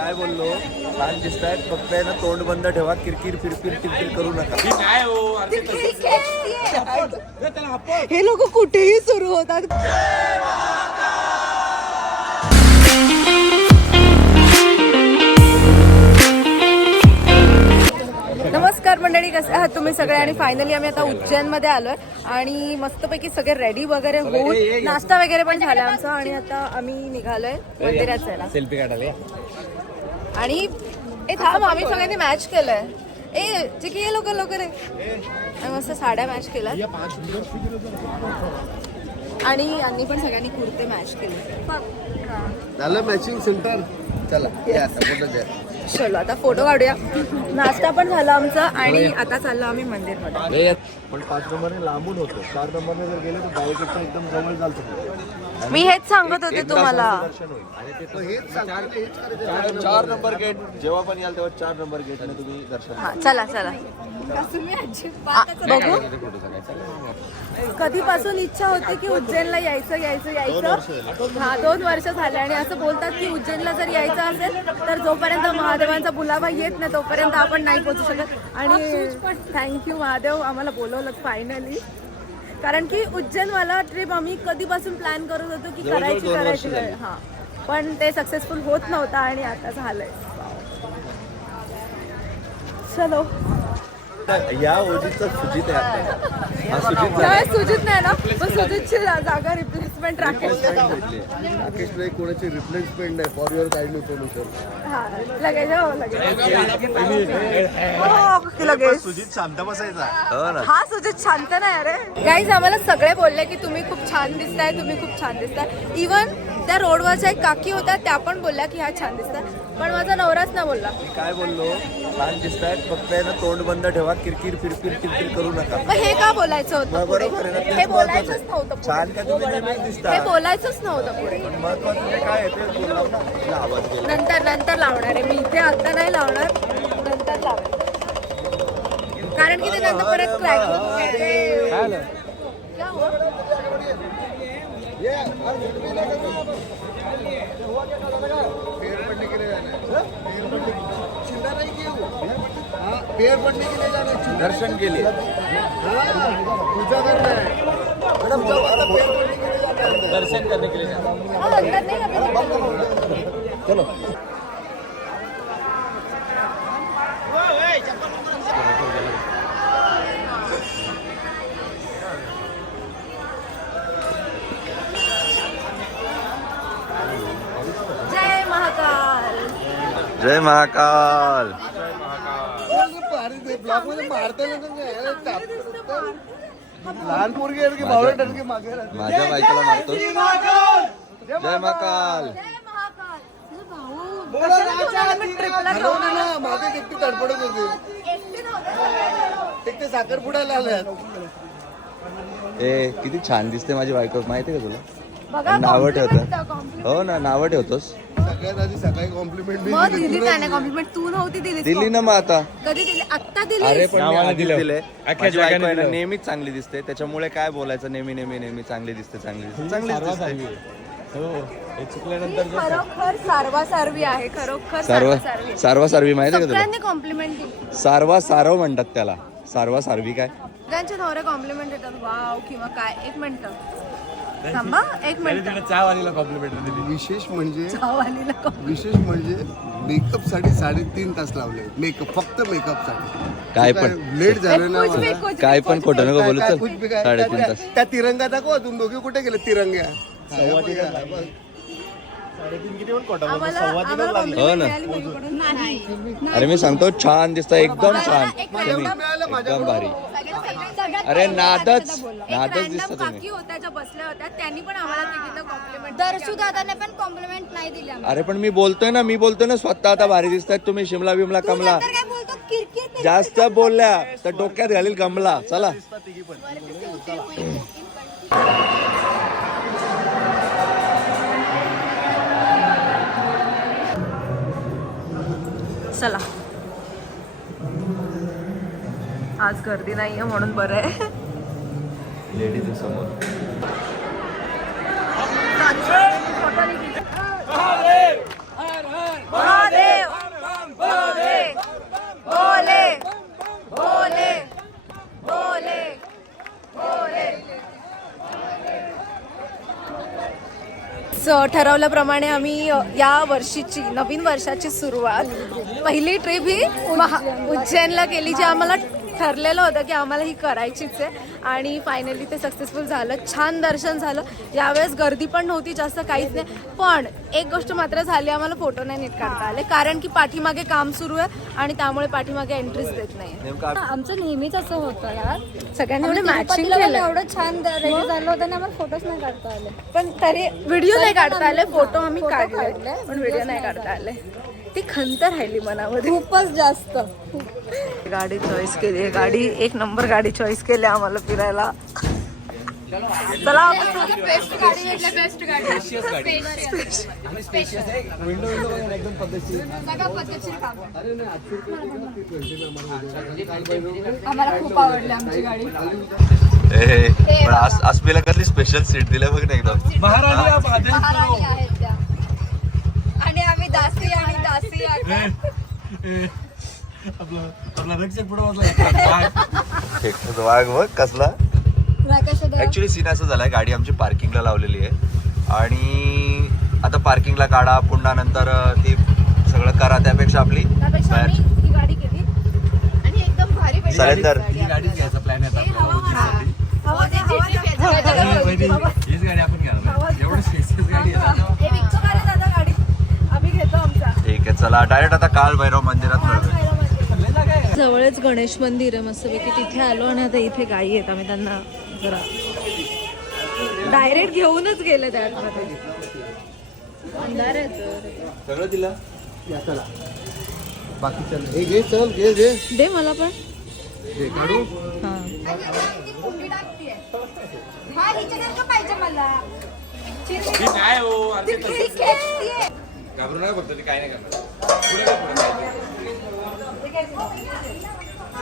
काय बोललो, छान दिसतायत, फक्त आहे ना तोंड बंद ठेवा, किरकिर फिरकिर किरकिर करू नका. हे लोक कुठेही सुरू होतात. नमस्कार मंडळी, कसे आहात तुम्ही सगळे. आणि फायनली आम्ही आता उज्जैनमध्ये आलोय आणि मस्तपैकी सगळे रेडी वगैरे होऊन नाश्ता वगैरे पण झाला आमचा आणि आता आम्ही निघालोय मंदिरात जायला. सेल्फी काढाले आणि थांब, आम्ही सगळ्यांनी मॅच केलंय. चिकी ये लवकर लवकर आहे. मस्त साड्या मॅच केल्या आणि यांनी पण सगळ्यांनी कुर्ते मॅच केले. झालं मॅचिंग सेंटर. चला या फोटो द्या. चलो आता फोटो काढूया. नाश्ता पण झाला आमचा आणि आता चाललो आम्ही मंदिरमध्ये. पण 5 नंबरने लांबून होतो, 4 नंबरने जर गेले तर डायरेक्ट एकदम जवळ झालं. मी हेच सांगत होते तुम्हाला. आणि ते तर हेच 4 नंबर गेट, जेव्हा पण याल तेव्हा 4 नंबर गेट आणि तुम्ही दर्शन. हा चला चला बघू. कधीपासून इच्छा होती की उज्जैनला यायचं यायचं यायचं. 2 वर्ष झाले आणि असं बोलतात की उज्जैनला जर यायचं असेल तर जोपर्यंत महादेवांचा बुलावा येत नाही तोपर्यंत आपण नाही पोहोचू शकत. आणि थँक्यू महादेव, आम्हाला बोलवलं फायनली. कारण की उज्जैनवाला ट्रिप आम्ही कधीपासून प्लॅन करत होतो की करायची. हा, पण ते सक्सेसफुल होत नव्हता आणि आता झालंय. चलो. या ओजीचा सुजित आहे. हा सुजित नाही, सुजित नाही ना, पण सुजितची जागा रिप्लेसमेंट राकेश. राकेश नाही, कोणाची रिप्लेसमेंट नाही. For your kind information. हा लगेच लगेच. सुजित शांत बसायचा. हो ना. हा सुजित शांत नाही. अरे गाईज, आम्हाला सगळे बोलले की तुम्ही खूप छान दिसताय, तुम्ही खूप छान दिसताय. इवन त्या रोडवरच्या एक काकी होत्या त्या पण बोलल्या की हा छान दिसताय, पण माझा नवराच ना बोलला. मी काय बोललो, छान दिसतायत, फक्त आहे ना तोंड बंद ठेवा, किरकिर फिरकिर किरकिर करू नका. मग हे का बोलायचं होतं पुढे? बरोबर आहे ना, हे बोलायचंच नव्हतं पुढे. छान का तुम्ही नेहमीच दिसता. हे बोलायचंच नव्हतं पुढे. महत्वाचं काय आहे ते बोललो ना. आपला आवाज गेला. नंतर लावणार आहे मी. इथे आता नाही लावणार, नंतर लावणार. कारण की ते नंतर परत क्रॅक होतं. दर्शन केले, पूजा करना है मैडम, दर्शन करने के लिए. चलो. जय महाकाल. जय महाकाल. लहान पोरगी आहे की बावळे टणके मागे. माझ्या बायकोला मारतो. जय महाकाल. माझे एकटी तडफडत होते. एक ते साखरपुड्याला आल्यात. किती छान दिसते माझी बायको, माहिती का तुला? नावं ठेवतो. हो ना, नावं ठेवतोस. सगळ्यात आधी सकाळी कॉम्प्लिमेंट दिली त्याने. कॉम्प्लिमेंट तू नव्हती दिली ना. मग आता कधी दिली? आत्ता दिली. अरे पण मी आधी दिले. माझी बायको आहे ना नेहमीच चांगली दिसते, त्याच्यामुळे काय बोलायचं, नेहमी नेहमी नेहमी चांगली दिसते, चांगली दिसते, चांगली दिसते. खरोखर सारवा सारवी आहे. खरोखर सारवा सारवी. सारवा सारवी माहिती का तुला? सगळ्यांनी कॉम्प्लिमेंट दिली. सारवा सारव म्हणतात त्याला. सारवा सारवी काय? सगळ्यांचे नवरे कॉम्प्लिमेंट देतात. वाव किंवा काय. एक मिनिट थांबा, एक मिनिट. चहावालीला कॉम्प्लिमेंट दिली. विशेष म्हणजे चहावालीला मेकअप साठी 3.5 तास लावले. मेकअप, फक्त मेकअप साठी. काय पण लेट झालं ना. काय पण खोटं नको बोलू. चल 3.5 तास. त्या तिरंगा दाखवा. तुम्ही दोघे कुठे गेले तिरंग्या? हो ना. अरे मी सांगतो, छान दिसत, एकदम छान, एकदम भारी. अरे नादच दिसत तुम्ही. होत्या बसल्या होत्या त्यांनी पण आम्हाला कॉम्प्लिमेंट. दर्शू दादाने पण कॉम्प्लिमेंट नाही दिली आम्हाला. अरे पण मी बोलतोय ना स्वतः आता भारी दिसतायत तुम्ही. शिमला बिमला कमला. तर काय बोलतो, किरकिर जास्त बोलल्या तर डोक्यात घालील गमला. चला. चला. आज गर्दी नाहीये म्हणून बरं आहे. लेडीज समोर. महादेव. ठरवल्याप्रमाणे आम्ही या वर्षीची नवीन वर्षाची सुरुवात पहिली ट्रिप ही उज्जैनला केली, जी आम्हाला ठरलेलं होतं की आम्हाला ही करायचीच आहे आणि फायनली ते सक्सेसफुल झालं. छान दर्शन झालं. यावेळेस गर्दी पण नव्हती जास्त, काहीच नाही. पण एक गोष्ट मात्र झाली, आम्हाला फोटो नाही नीट काढता आले कारण की पाठीमागे काम सुरू आहे आणि त्यामुळे पाठीमागे एंट्रीज देत नाही. आमचं नेहमीच असं होतं यार, सगळ्यांनी एवढे मॅचिंग केलं, एवढं छान रेडी झालं होतं ना, आम्हाला फोटोच नाही काढता आले. पण तरी व्हिडिओ नाही काढता आले. फोटो आम्ही काढले पण व्हिडिओ नाही काढता आले. ती खंत राहिली मनामध्ये खूपच जास्त. गाडी चॉईस केली आहे. गाडी एक नंबर गाडी चॉईस केली आम्हाला फिरायला. चला बेस्ट गाडी એટલે बेस्ट गाडी. एकदम पद्धतशीर. सगळं पद्धतशीर काम. आम्हाला खूप आवडली आमची गाडी. पण अस्मिला कसली स्पेशल सीट दिल्या बघ ना एकदम. महाराणी आहेत त्या. आणि आम्ही दासी आणि दासी वाघ बघ कसला. ऍक्च्युली सीन असं झालाय, गाडी आमची पार्किंगला लावलेली आहे आणि आता पार्किंगला काढा, पुन्हा नंतर ती सगळं करा, त्यापेक्षा आपली बाहेर ही गाडी केली आणि एकदम भारी सलेंडर गाडीच घ्यायचा प्लॅन आहे हीच गाडी आपण घ्या. एवढं स्पेसियस गाडी आहे. ठीक आहे. चला डायरेक्ट आता काल भैरव मंदिरात मिळूया. जवळच गणेश मंदिर आहे मस्तपैकी, तिथे आलो आणि आता इथे गायी आहेत. आम्ही त्यांना जरा डायरेक्ट घेऊनच गेले त्या आतमध्ये. अंधार आहे सगळं दिलं या चला. बाकी चल हे घे, चल घे घे दे मला पण. हे काढू. हा हा हिच्यासारखं पाहिजे मला. घाबरू नका, फक्त ती काय नाही करणार.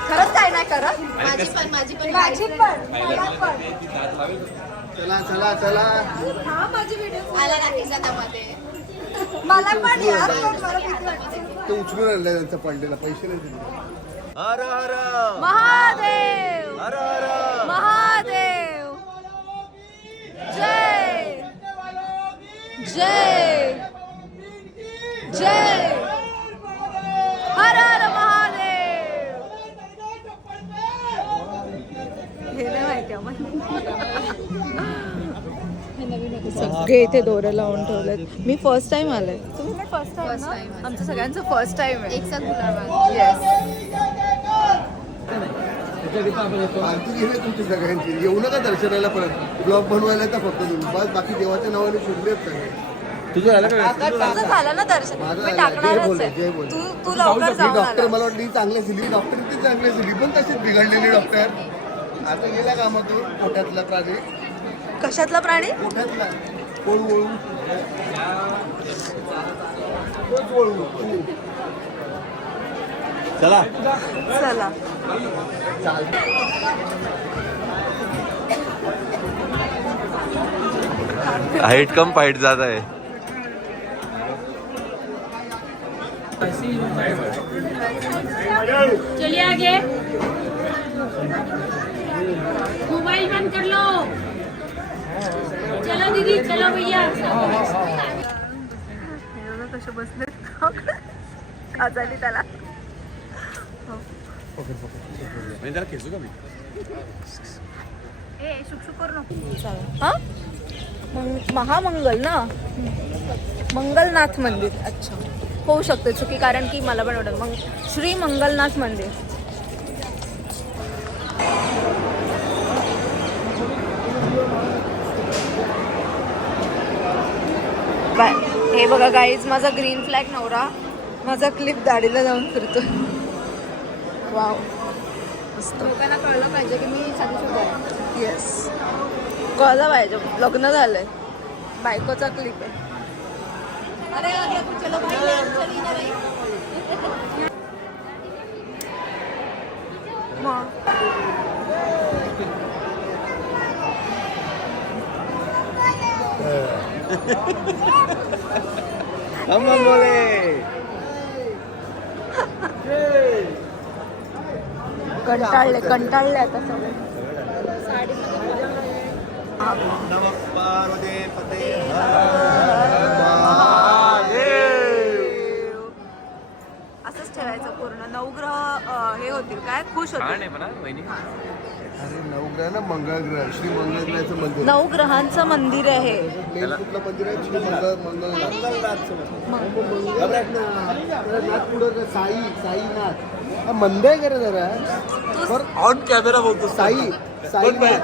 खरंच काय नाही करत. माझी पण चला चला चला. मला राखीचा दमाते. मला पण यार, मला भीती वाटते. ते उचलून आणलं त्यांचा पडलेला, पैसे नाही दिले. हर हर महादेव हर हर महादेव जय जय जय हर हर महादेव. हे नाही माहिती सगळे इथे दोरे लावून ठेवलेत. मी फर्स्ट टाइम आले. तुम्ही पण फर्स्ट टाइम? आमचं सगळ्यांचं फर्स्ट टाइम आहे. एक साथ गुलाब. येस. पार्टी गेली तुमची सगळ्यांची. येऊ नका दर्शनाला परत. ब्लॉग बनवायला तर फक्त तुम्ही बस, बाकी देवाच्या नावाने शोधलेत सगळे. तुझं झालं का? तुझं झालं ना दर्शन? माझं मी झालं. टाकणारच आहे. जय बोल. तू लवकर जाऊन डॉक्टर आला. मला वाटलं ही चांगली सिली डॉक्टर ती चांगली सिली पण तशीच बिघडलेली डॉक्टर. आता गेला कामातून. पोटातला प्राणी, कशातला प्राणी? पोटातला कोण वळू तोच वळू. चला चला. हाईट कम फाईट जात आहे. चलिए आगे. मोबाइल बंद कर लो. चलो दीदी, चलो भैया. कसे बसले आजाली त्याला. त्याला खेचू का मी? हा महामंगल ना, मंगलनाथ मंदिर. अच्छा, होऊ शकते चुकी, कारण की मला पण वाटत मग श्री मंगलनाथ मंदिर. हे बघा गाईज, माझा ग्रीन फ्लॅग नवरा माझा क्लिप दाढीला जाऊन फिरतो. वाव, लोकांना कळलं पाहिजे की मी साधीसुद्धा आहे. येस, कळलं पाहिजे. लग्न झालंय, बायकोचा क्लिप आहे. अरे चलो भाई, चली ना रही. कंटाळले आता सगळे. नमः पार्वती पते असंच ठेवायचं पूर्ण. नवग्रह हे होतील काय, खुश होतील. अरे नवग्रह ना, मंगळ ग्रह, श्री मंगळ ग्रहाचं मंदिर. नवग्रहांचं मंदिर आहे. मेन कुठलं मंदिर आहे? श्री मंगळनाथ पुढं साईनाथ. हा मंद आहे का रे जरा? ऑन कॅमेरा बोलतो साई साईनाथ.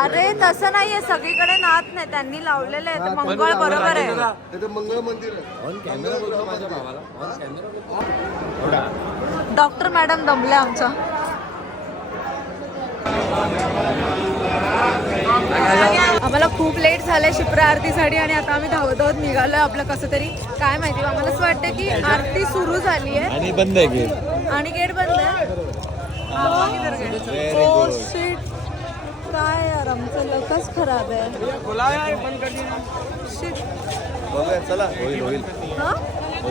अरे तसं नाहीये, सगळीकडे नाथ नाही, त्यांनी लावलेले आहे. मंगळ बरोबर आहे. ते मंगळ मंदिर आहे. डॉक्टर मॅडम दमल्या आमच्या. आम्हाला खूप लेट झालंय शिप्रा आरतीसाठी आणि आता आम्ही धावत निघालोय. आपलं कसं तरी काय माहिती, आम्हाला असं वाटतं की आरती सुरू झाली आहे आणि बंद आहे गेट. आणि गेट बंद आहे. ओ शिट, काय यार, आमचं लकच खराब आहे. शिट. बघूया चला, होईल होईल. हा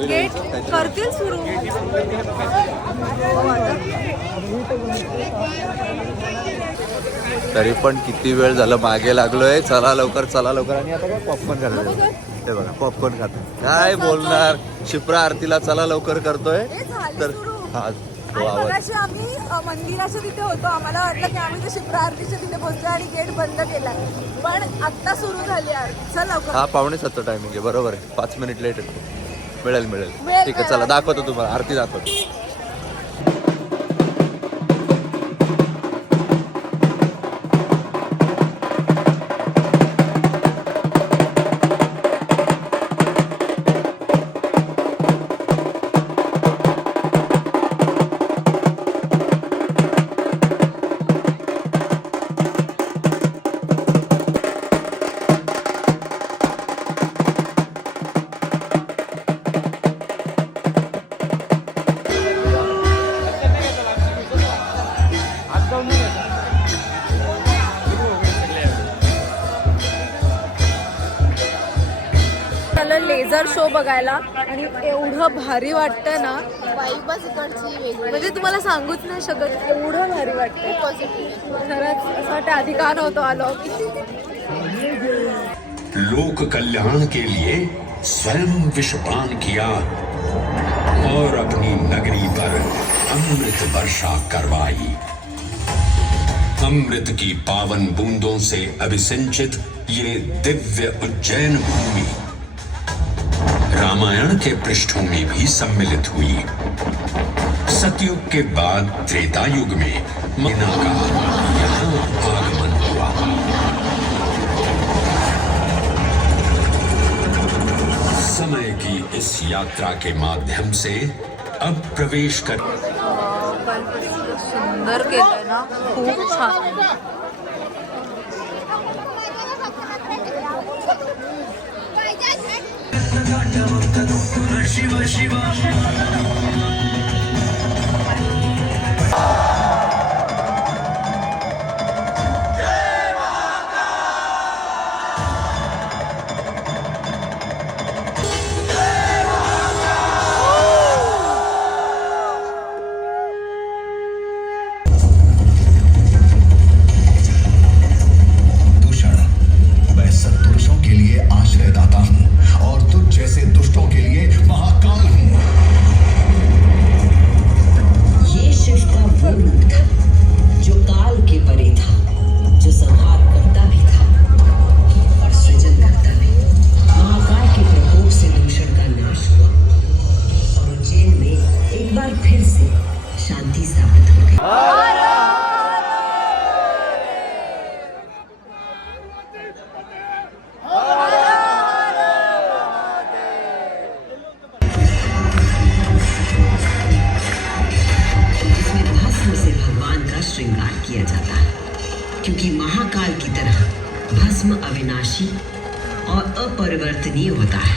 गेट करतील सुरू. तरी पण किती वेळ झालं मागे लागलोय. चला लवकर चला लवकर. आणि आता काय पॉपकॉर्न खायला, हे बघा पॉपकॉर्न खातो. काय बोलणार, शिप्रा आरतीला चला लवकर करतोय तर हा तो आवाज. मगाशी आम्ही मंदिराच्या तिथे होतो, आम्हाला वाटलं की आम्ही तर शिप्रा आरतीच्या तिथे पोहोचलो आणि गेट बंद केलाय, पण आत्ता सुरू झाली आरती. चल लवकर. हा 6:45 टायमिंग आहे, बरोबर आहे. 5 मिनिट लेट आहे. मिळेल मिळेल. वेळ ठीक आहे चला, दाखवतो तुम्हाला आरती दाखवतो. लेझर शो बघायला आणि एवढं भारी वाटतं ना. वाईबच इकडची वेगळी, म्हणजे तुम्हाला सांगूच नाही शकत, एवढं भारी वाटतं. खरंच असं वाटतं आधी का नव्हतं आलो. लोक कल्याण के लिए स्वयं विषपान किया और अपनी नगरी पर अमृत वर्षा करवाई. अमृत की पावन बूंदों से अभिसिंचित ये दिव्य उज्जैन भूमि रामायण के पृष्ठों में भी सम्मिलित हुई. सतयुग के बाद त्रेता युग में मीना का यहाँ आगमन हुआ. समय की इस यात्रा के माध्यम से अब प्रवेश कर. सुंदर केलंय ना, खूप छान. शिव शिव मैं सत्पुरुषों के लिए आश्रयदाता हूँ और तुझ जैसे दुष्टों के लिए महाकाल हूँ. ये शिव का वो रूप था जो काल के परे था, जो संहार करता भी था और सृजन करता भी. महाकाल के प्रकोप से दूषण का नाश हुआ और उज्जैन में एक बार फिर से शांति स्थापित हो गई. श्रृंगार किया जाता है क्योंकि महाकाल की तरह भस्म अविनाशी और अपरिवर्तनीय होता है.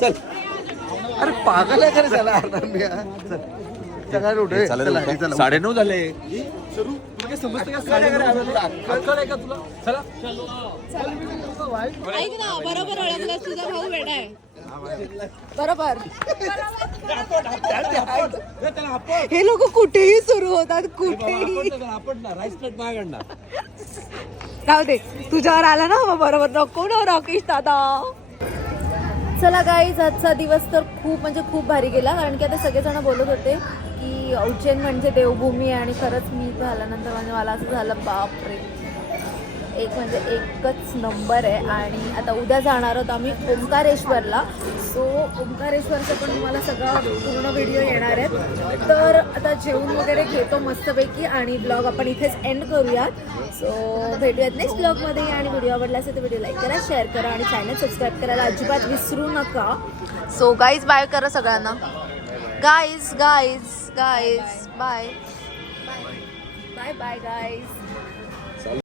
चल अरे पागल आहे खरं चला मी. चल उठे. 9:30 झाले. ऐक ना, बरोबर ओळखलं, तुझा भाऊ वेडा आहे. बरोबर. हे लोक कुठेही सुरू होतात, कुठेही. राहू दे, तुझ्यावर आला ना बरोबर. नको ना राकेश दादा. चला गाईज, आजचा दिवस तर खूप म्हणजे खूप भारी गेला. कारण की आता सगळेजण बोलत होते की उज्जैन म्हणजे देवभूमी आहे. आणि खरंच मी इथं आल्यानंतर म्हणजे मला असं झालं, बापरे, एक म्हणजे एकच नंबर आहे. आणि आता उद्या जाणार आहोत आम्ही ओंकारेश्वरला. सो ओंकारेश्वरचं पण तुम्हाला सगळा पूर्ण व्हिडिओ येणार आहेत. तर आता जेवण वगैरे घेतो मस्तपैकी आणि ब्लॉग आपण इथेच एंड करूयात. सो भेटूयात नेक्स्ट ब्लॉगमध्ये. आणि व्हिडिओ आवडला असेल तर व्हिडिओ लाईक करा, शेअर करा आणि चॅनल सबस्क्राईब करायला अजिबात विसरू नका. सो गाईज बाय करा सगळ्यांना. Guys bye bye bye bye guys.